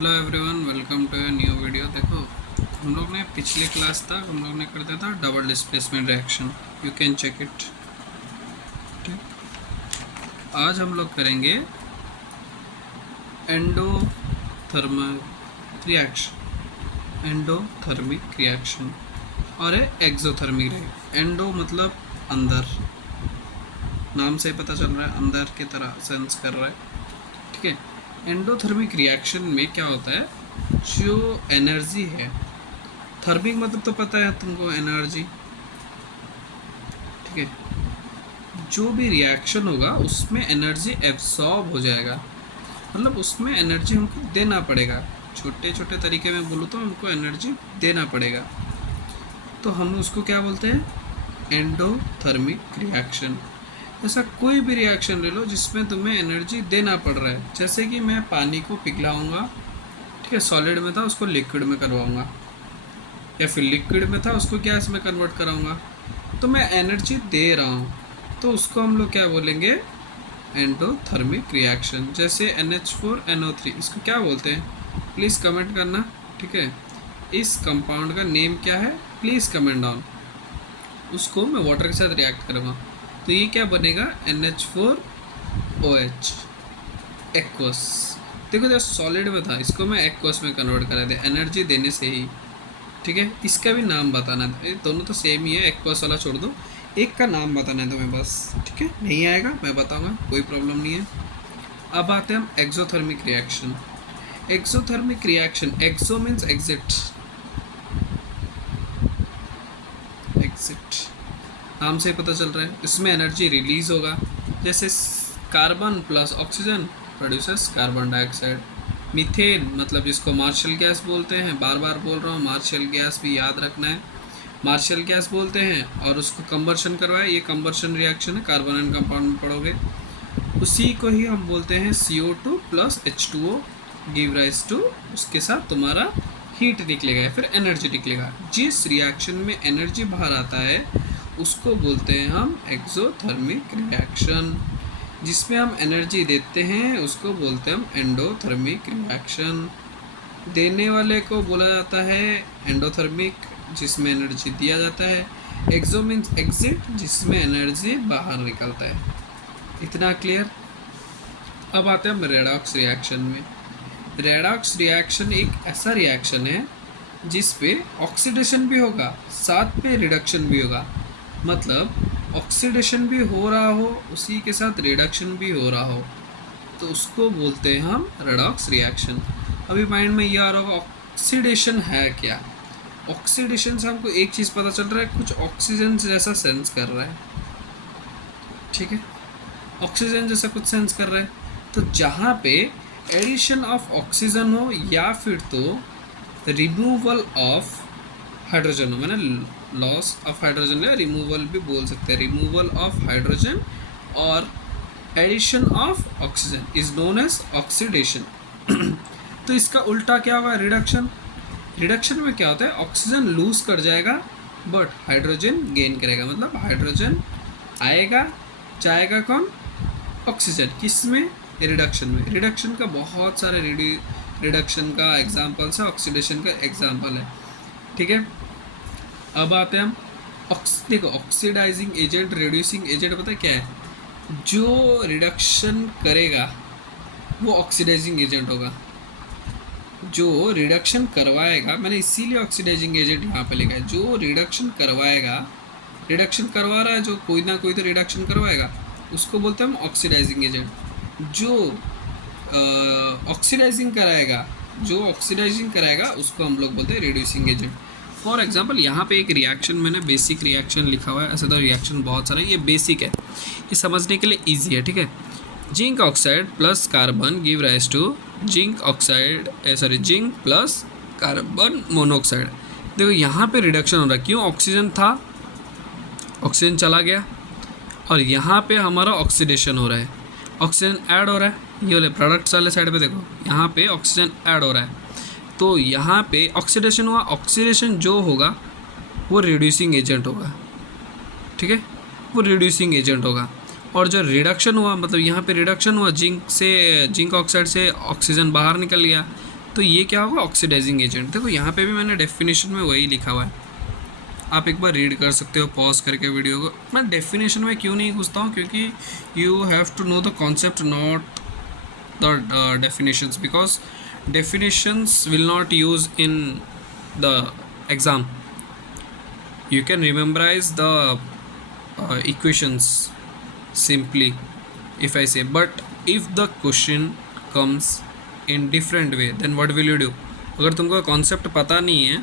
Hello everyone, welcome to a new video. देखो, हम लोग ने पिछले क्लास तक हम लोग ने कर दिया था double displacement reaction. You can check it. आज हम लोग करेंगे एंडोथर्मिक रिएक्शन। एंडोथर्मिक रिएक्शन और एक्सोथर्मिक रिएक्शन। एंडो मतलब अंदर, नाम से पता चल रहा है अंदर की तरह सेंस कर रहा है। ठीक है, एंडोथर्मिक रिएक्शन में क्या होता है, जो एनर्जी है, थर्मिक मतलब तो पता है तुमको, एनर्जी। ठीक है, जो भी रिएक्शन होगा उसमें एनर्जी एब्सॉर्ब हो जाएगा, मतलब उसमें एनर्जी हमको देना पड़ेगा। छोटे छोटे तरीके में बोलूँ तो हमको एनर्जी देना पड़ेगा, तो हम उसको क्या बोलते हैं, एंडोथर्मिक रिएक्शन। ऐसा कोई भी रिएक्शन ले लो जिसमें तुम्हें एनर्जी देना पड़ रहा है, जैसे कि मैं पानी को पिघलाऊंगा, ठीक है, सॉलिड में था उसको लिक्विड में करवाऊंगा, या फिर लिक्विड में था उसको गैस में कन्वर्ट कराऊंगा, तो मैं एनर्जी दे रहा हूँ, तो उसको हम लोग क्या बोलेंगे, एंडोथर्मिक रिएक्शन। जैसे NH4NO3, इसको क्या बोलते हैं, प्लीज़ कमेंट करना। ठीक है, इस कंपाउंड का नेम क्या है, प्लीज़ कमेंट डाउन। उसको मैं वाटर के साथ रिएक्ट करूँगा तो ये क्या बनेगा, NH4OH, एक्वस। देखो, जब सॉलिड में था इसको मैं एक्वस में कन्वर्ट करा दिया एनर्जी देने से ही। ठीक है, इसका भी नाम बताना है, ये दोनों तो सेम ही है, एक्वस वाला छोड़ दो, एक का नाम बताना है तुम्हें बस। ठीक है, नहीं आएगा मैं बताऊंगा, कोई प्रॉब्लम नहीं है। अब आते हैं हम एक्सोथर्मिक रिएक्शन। एक्सोथर्मिक रिएक्शन, एक्सो मीन्स एग्जिट, एग्जिट नाम से पता चल रहा है, इसमें एनर्जी रिलीज होगा। जैसे carbon plus oxygen produces carbon dioxide. Methane मतलब जिसको मार्शल गैस बोलते हैं, बार बार बोल रहा हूँ, मार्शल गैस भी याद रखना है, मार्शल गैस बोलते हैं। और उसको कंबर्शन करवाए, ये कंबर्शन रिएक्शन है, कार्बन एंड कंपाउंड में पढ़ोगे। उसी को ही हम बोलते हैं CO2 plus H2O give rise to, उसके साथ तुम्हारा हीट निकलेगा या फिर एनर्जी निकलेगा। जिस रिएक्शन में एनर्जी बाहर आता है उसको बोलते हैं हम एक्सोथर्मिक रिएक्शन। जिसमें हम एनर्जी देते हैं उसको बोलते हैं हम एंडोथर्मिक रिएक्शन। देने वाले को बोला जाता है एंडोथर्मिक, जिसमें एनर्जी दिया जाता है। एक्सो मीन्स एग्जिट, जिसमें एनर्जी बाहर निकलता है। इतना क्लियर। अब आते हैं हम रेडॉक्स रिएक्शन में। रेडॉक्स रिएक्शन एक ऐसा रिएक्शन है जिस पे ऑक्सीडेशन भी होगा, साथ पे रिडक्शन भी होगा। मतलब ऑक्सीडेशन भी हो रहा हो, उसी के साथ रिडक्शन भी हो रहा हो, तो उसको बोलते हैं हम रेडॉक्स रिएक्शन। अभी माइंड में ये आ रहा होगा, ऑक्सीडेशन है क्या। ऑक्सीडेशन से हमको एक चीज़ पता चल रहा है, कुछ ऑक्सीजन जैसा सेंस कर रहा है। ठीक है, ऑक्सीजन जैसा कुछ सेंस कर रहा है, तो जहाँ पे एडिशन ऑफ ऑक्सीजन हो या फिर तो रिमूवल ऑफ हाइड्रोजन हो, मैंने लॉस ऑफ हाइड्रोजन या रिमूवल भी बोल सकते हैं, रिमूवल ऑफ हाइड्रोजन और addition of oxygen is known as oxidation. तो इसका उल्टा क्या होगा, रिडक्शन। रिडक्शन में क्या होता है, ऑक्सीजन लूज कर जाएगा बट हाइड्रोजन गेन करेगा, मतलब हाइड्रोजन आएगा, जाएगा कौन, ऑक्सीजन। किस में, रिडक्शन में। रिडक्शन का बहुत सारे रिडक्शन का एग्जाम्पल्स है, ऑक्सीडेशन का एग्जाम्पल है। ठीक है, अब आते हैं हम देखो, ऑक्सीडाइजिंग एजेंट, रिड्यूसिंग एजेंट पता है क्या है, जो रिडक्शन करेगा वो ऑक्सीडाइजिंग एजेंट होगा, जो रिडक्शन करवाएगा, मैंने इसीलिए ऑक्सीडाइजिंग एजेंट यहाँ पे लिखा है, जो रिडक्शन करवाएगा, रिडक्शन करवा रहा है जो, कोई ना कोई तो रिडक्शन करवाएगा, उसको बोलते हैं हम ऑक्सीडाइजिंग एजेंट। जो ऑक्सीडाइजिंग कराएगा, जो ऑक्सीडाइजिंग कराएगा उसको हम लोग बोलते हैं रिड्यूसिंग एजेंट। फॉर एग्जांपल यहाँ पे एक रिएक्शन, मैंने बेसिक रिएक्शन लिखा हुआ है, ऐसा तो रिएक्शन बहुत सारा है, ये बेसिक है, ये समझने के लिए ईजी है। ठीक है, zinc oxide plus carbon give rise to zinc oxide, zinc plus carbon monoxide. देखो यहाँ पे रिडक्शन हो रहा है, क्यों, ऑक्सीजन था, ऑक्सीजन चला गया, और यहाँ पे हमारा ऑक्सीडेशन हो रहा है, ऑक्सीजन ऐड हो रहा है। ये वाले प्रोडक्ट्स वाले साइड पे देखो, यहाँ पे ऑक्सीजन ऐड हो रहा है, तो यहाँ पे ऑक्सीडेशन हुआ, ऑक्सीडेशन जो होगा वो रिड्यूसिंग एजेंट होगा। ठीक है, वो रिड्यूसिंग एजेंट होगा। और जो रिडक्शन हुआ, मतलब यहाँ पे रिडक्शन हुआ, जिंक ऑक्साइड से ऑक्सीजन बाहर निकल गया, तो ये क्या होगा, ऑक्सीडाइजिंग एजेंट। देखो यहाँ पे भी मैंने डेफिनेशन में वही लिखा हुआ है, आप एक बार रीड कर सकते हो पॉज करके वीडियो को। मैं डेफिनेशन में क्यों नहीं घुसता हूँ, क्योंकि you have to know the concept, not the definitions, because definitions will not use in the exam. You can memorize the equations simply if I say, but if the question comes in different way then what will you do? अगर तुमको concept पता नहीं है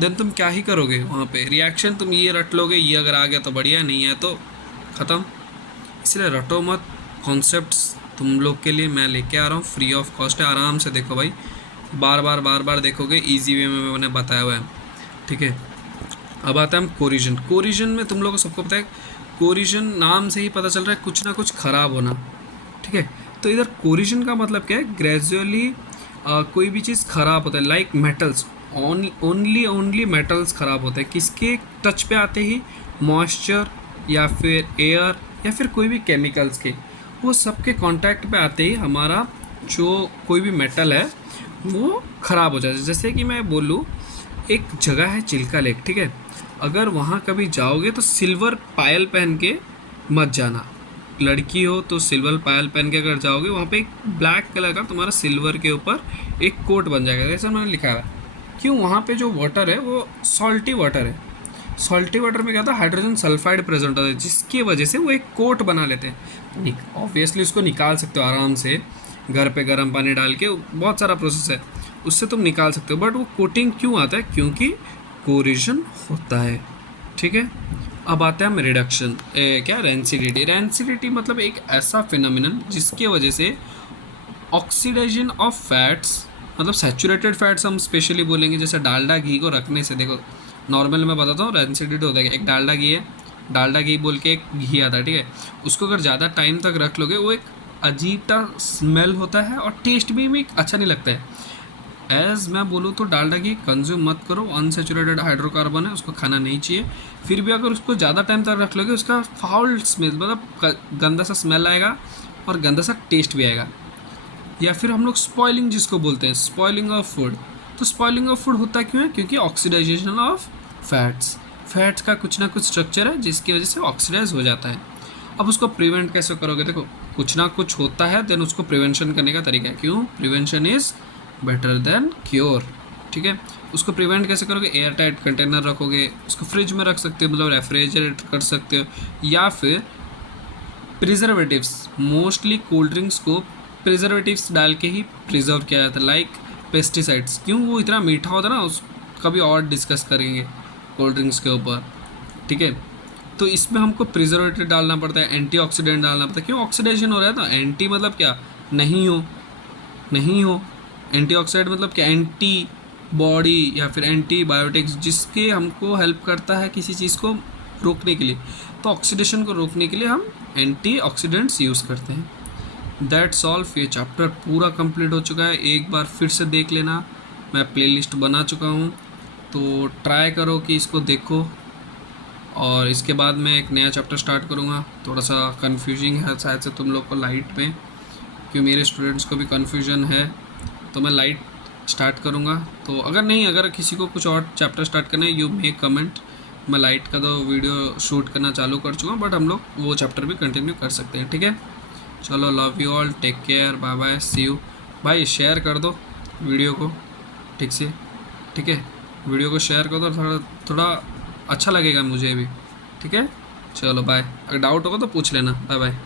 then तुम क्या ही करोगे वहाँ पे, रिएक्शन तुम ये रट लोगे, ये अगर आ गया तो बढ़िया, नहीं है तो ख़त्म। इसलिए रटो मत, कॉन्सेप्ट्स तुम लोग के लिए मैं लेके आ रहा हूँ, फ्री ऑफ कॉस्ट है, आराम से देखो भाई, बार बार देखोगे, इजी वे में मैंने बताया हुआ है, ठीक है। अब आता है हम कोरिजन। कोरिजन में तुम लोगों को सबको पता है, कोरिजन नाम से ही पता चल रहा है कुछ ना कुछ ख़राब होना, ठीक है। तो इधर कोरिजन का मतलब क्या है, ग्रेजुअली कोई भी चीज़ ख़राब होता है, लाइक मेटल्स, ओनली मेटल्स ख़राब होते हैं, किसके टच पे आते ही, मॉइस्चर या फिर एयर या फिर कोई भी केमिकल्स के, वो सबके कांटेक्ट पे आते ही हमारा जो कोई भी मेटल है वो ख़राब हो जाता है। जैसे कि मैं बोलूँ, एक जगह है चिल्का लेक, ठीक है, अगर वहाँ कभी जाओगे तो सिल्वर पायल पहन के मत जाना, लड़की हो तो सिल्वर पायल पहन के अगर जाओगे, वहाँ पे एक ब्लैक कलर का तुम्हारा सिल्वर के ऊपर एक कोट बन जाएगा, जैसे मैंने लिखा है। क्यों, वहाँ पे जो वाटर है वो सॉल्टी वाटर है, सॉल्टी वाटर में क्या होता है, हाइड्रोजन सल्फाइड प्रेजेंट होता है, जिसकी वजह से वो एक कोट बना लेते हैं। ऑब्वियसली उसको निकाल सकते हो आराम से, घर पे गर्म पानी डाल के, बहुत सारा प्रोसेस है, उससे तुम निकाल सकते हो, बट वो कोटिंग क्यों आता है, क्योंकि कोरिजन होता है, ठीक है। अब आते हैं हम रिडक्शन, क्या, रेंसिडिटी। रेंसिडिटी मतलब एक ऐसा फिनोमिनन जिसकी वजह से ऑक्सीडेशन ऑफ फैट्स, मतलब सैचुरेटेड फैट्स हम स्पेशली बोलेंगे, जैसे डालडा घी को रखने से, देखो नॉर्मल मैं बताता हूँ, रेंसिडिटी होता है, एक डालडा घी है, डालडा घी बोल के एक घी आता है, ठीक है, उसको अगर ज़्यादा टाइम तक रख लोगे वो एक अजीब सा स्मेल होता है और टेस्ट भी अच्छा नहीं लगता है। एज मैं बोलूँ तो डालडा घी कंज्यूम मत करो, अनसेचुरेटेड हाइड्रोकार्बन है, उसको खाना नहीं चाहिए। फिर भी अगर उसको ज़्यादा टाइम तक रख लोगे उसका फाउल स्मेल, मतलब गंदा सा स्मेल आएगा और गंदा सा टेस्ट भी आएगा। या फिर हम लोग स्पॉइलिंग जिसको बोलते हैं, स्पॉइलिंग ऑफ फूड। तो स्पॉइलिंग ऑफ फूड होता क्यों है, क्योंकि ऑक्सीडाइजेशन ऑफ फैट्स का कुछ ना कुछ स्ट्रक्चर है जिसकी वजह से ऑक्सीडाइज हो जाता है। अब उसको प्रिवेंट कैसे करोगे, देखो कुछ ना कुछ होता है, देन उसको प्रिवेंशन करने का तरीका है, क्यों, prevention is better than cure, ठीक है। उसको प्रिवेंट कैसे करोगे, एयर टाइट कंटेनर रखोगे, उसको फ्रिज में रख सकते हो, मतलब रेफ्रिजरेट कर सकते हो, या फिर प्रिजर्वेटिव्स, मोस्टली कोल्ड ड्रिंक्स को प्रिजर्वेटिव्स डाल के ही प्रिजर्व किया जाता है, लाइक पेस्टिसाइड्स। क्यों वो इतना मीठा होता है ना, उस कभी और डिस्कस करेंगे कोल्ड ड्रिंक्स के ऊपर, ठीक है। तो इसमें हमको प्रिजर्वेटिव डालना पड़ता है, एंटीऑक्सीडेंट डालना पड़ता है, क्यों, ऑक्सीडेशन हो रहा है, तो एंटी मतलब क्या, नहीं हो, एंटीऑक्सीडेंट मतलब क्या, एंटी बॉडी या फिर एंटीबायोटिक्स, जिसके हमको हेल्प करता है किसी चीज़ को रोकने के लिए। तो ऑक्सीडेशन को रोकने के लिए हम एंटीऑक्सीडेंट्स यूज़ करते हैं। That's all. ये चैप्टर पूरा कंप्लीट हो चुका है, एक बार फिर से देख लेना, मैं प्लेलिस्ट बना चुका हूँ, तो ट्राई करो कि इसको देखो। और इसके बाद मैं एक नया चैप्टर स्टार्ट करूँगा, थोड़ा सा कन्फ्यूजिंग है शायद से तुम लोग को लाइट में, क्योंकि मेरे स्टूडेंट्स को भी कन्फ्यूजन है, तो मैं लाइट स्टार्ट करूँगा। तो अगर किसी को कुछ और चैप्टर स्टार्ट करना है, यू मेक कमेंट, मैं लाइट का तो वीडियो शूट करना चालू कर चुका हूँ, बट हम लोग वो चैप्टर भी कंटिन्यू कर सकते हैं, ठीक है। चलो, love you all, take care, bye bye, see you. भाई शेयर कर दो वीडियो को ठीक से, ठीक है, वीडियो को शेयर कर दो, थोड़ा अच्छा लगेगा मुझे भी, ठीक है। चलो बाय, अगर डाउट होगा तो पूछ लेना, बाय बाय।